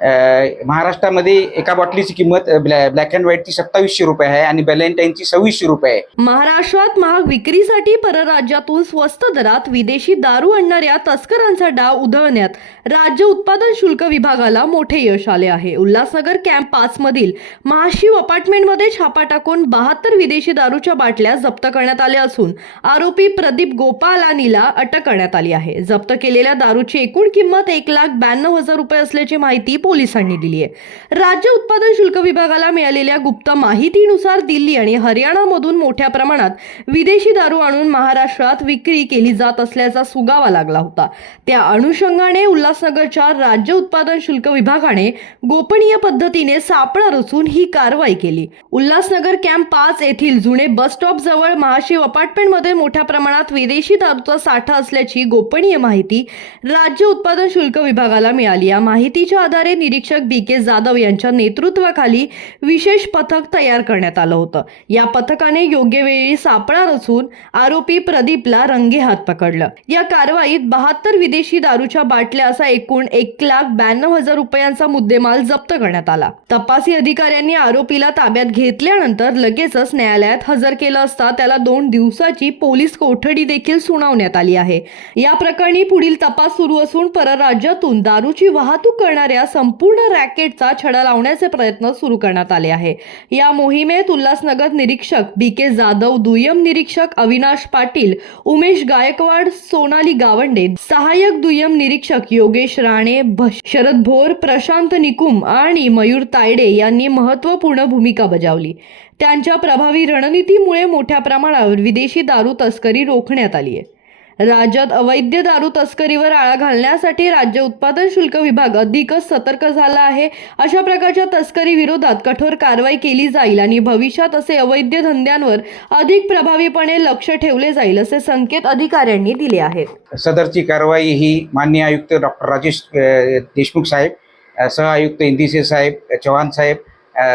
महाराष्ट्रामध्ये एका बॉटलीची किंमत ब्लॅ ब्लॅक अँड व्हाईटची सत्तावीसशे रुपये आहे आणि बॅलेंटाईनची सव्वीसशे रुपये आहे. महाराष्ट्रात महाग विक्रीसाठी परराज्यातून स्वस्त दरात विदेशी दारू आणणाऱ्या तस्करांचा डाव उधळण्यात राज्य उत्पादन शुल्क विभागाला मोठे यश आले आहे. उल्हासनगर कॅम्प पाच मधील महाशिव अपार्टमेंटमध्ये छापा टाकून बहात्तर विदेशी दारूच्या बाटल्या जप्त करण्यात आल्या असून आरोपी प्रदीप गोपालानीला अटक करण्यात आली आहे. जप्त केलेल्या दारूची एकूण किंमत एक लाख ब्याण्णव हजार रुपये असल्याची माहिती पोलिसांनी दिली आहे. राज्य उत्पादन शुल्क विभागाला मिळालेल्या गुप्त माहितीनुसार दिल्ली आणि हरियाणामधून मोठ्या प्रमाणात विदेशी दारू आणून महाराष्ट्रात विक्री केली जात असल्याचा सुगावा लागला होता. त्या अनुषंगाने उल्हासनगरच्या राज्य उत्पादन शुल्क विभागाने गोपनीय पद्धतीने सापळा रचून ही कारवाई केली. उल्हासनगर कॅम्प पाच येथील जुने बस स्टॉप जवळ महाशिव अपार्टमेंटमध्ये मोठ्या प्रमाणात विदेशी दारूचा साठा असल्याची गोपनीय माहिती राज्य उत्पादन शुल्क विभागाला मिळाली. या माहितीच्या आधारे निरीक्षक बी के जाधव यांच्या नेतृत्वाखाली विशेष पथक तयार करण्यात आलं होतं. या पथकाने योग्य वेळी सापळा रचून आरोपी प्रदीपला रंगेहात पकडलं. या कारवाईत बहात्तर विदेशी दारूच्या बाटल्या असा एकूण एक लाख ब्याण्णव हजार रुपयांचा मुद्देमाल जप्त करण्यात आला. तपासी अधिकाऱ्यांनी आरोपीला ताब्यात घेतल्यानंतर लगेचच न्यायालयात हजर केलं असता त्याला दोन दिवसाची पोलीस कोठडी देखील सुनावण्यात आली आहे. या प्रकरणी पुढील तपास सुरू असून परराज्यातून दारूची वाहतूक करणाऱ्या संपूर्ण रॅकेटचा छडा लावण्याचे प्रयत्न सुरू करण्यात आले आहे. या मोहिमेत उल्हासनगर निरीक्षक बी के जाधव दुय्यम निरीक्षक अविनाश पाटील उमेश गायकवाड सोनाली गावंडे सहाय्यक दुय्यम निरीक्षक योगेश राणे शरद भोर प्रशांत निकुम आणि मयूर तायडे यांनी महत्त्वपूर्ण भूमिका बजावली. त्यांच्या प्रभावी रणनीतीमुळे मोठ्या प्रमाणावर विदेशी दारू तस्करी रोखण्यात आली आहे. राज्यात अवैध दारू तस्करीवर आळा घालण्यासाठी राज्य उत्पादन शुल्क विभाग अधिकच सतर्क झाला आहे. अशा प्रकारच्या तस्करी विरोधात कठोर कारवाई केली जाईल आणि भविष्यात असे अवैध धंद्यांवर अधिक प्रभावीपणे लक्ष ठेवले जाईल असे संकेत अधिकाऱ्यांनी दिले आहेत. सदरची कारवाई ही मान्य आयुक्त डॉक्टर राजेश देशमुख साहेब सह आयुक्त इंदिसे साहेब चव्हाण साहेब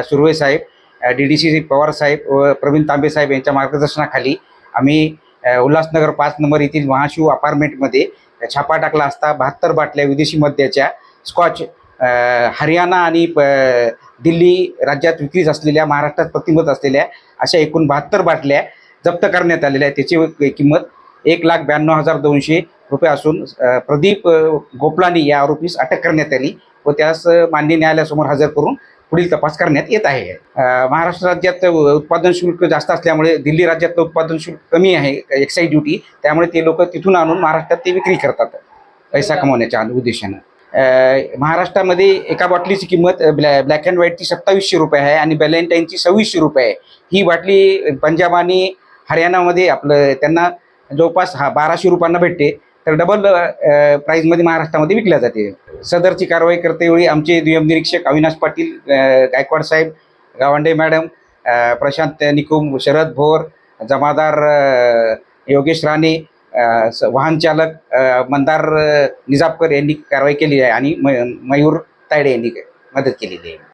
सुर्वे साहेब डी डी सी पवार साहेब व प्रवीण तांबे साहेब यांच्या मार्गदर्शनाखाली आम्ही उल्हासनगर पाच नंबर येथील महाशिव अपार्टमेंटमध्ये छापा टाकला असता बहात्तर बाटल्या विदेशी मद्याच्या स्कॉच हरियाणा आणि प दिल्ली राज्यात विक्रीस असलेल्या महाराष्ट्रात प्रतिमत असलेल्या अशा एकूण बहात्तर बाटल्या जप्त करण्यात आलेल्या आहेत. त्याची किंमत एक लाख ब्याण्णव हजार दोनशे रुपये असून प्रदीप गोपलानी या आरोपीस अटक करण्यात आली व त्यास मान्य न्यायालयासमोर हजर करून पुढील तपास करण्यात येत आहे. महाराष्ट्र राज्यात उत्पादन शुल्क जास्त असल्यामुळे दिल्ली राज्यातलं उत्पादन शुल्क कमी आहे एक्साईज ड्युटी त्यामुळे ते लोक तिथून आणून महाराष्ट्रात ते विक्री करतात पैसा कमवण्याच्या उद्देशानं. महाराष्ट्रामध्ये एका बॉटलीची किंमत ब्लॅ ब्लॅक अँड व्हाईटची सत्तावीसशे रुपये आहे आणि बॅलेंटाईनची सव्वीसशे रुपये आहे. ही बाटली पंजाब आणि हरियाणामध्ये आपलं त्यांना जवळपास हा बाराशे रुपयांना भेटते. तर डबल प्राईजमध्ये महाराष्ट्रामध्ये विकल्या जाते. सदरची कारवाई करतेवेळी आमचे दुय्यम निरीक्षक अविनाश पाटील गायकवाड साहेब गावंडे मॅडम प्रशांत निकुम शरद भोर जमादार योगेश राणे स- वाहन चालक मंदार निजापकर यांनी कारवाई केली आहे आणि मयूर तायडे यांनी मदत केलेली आहे.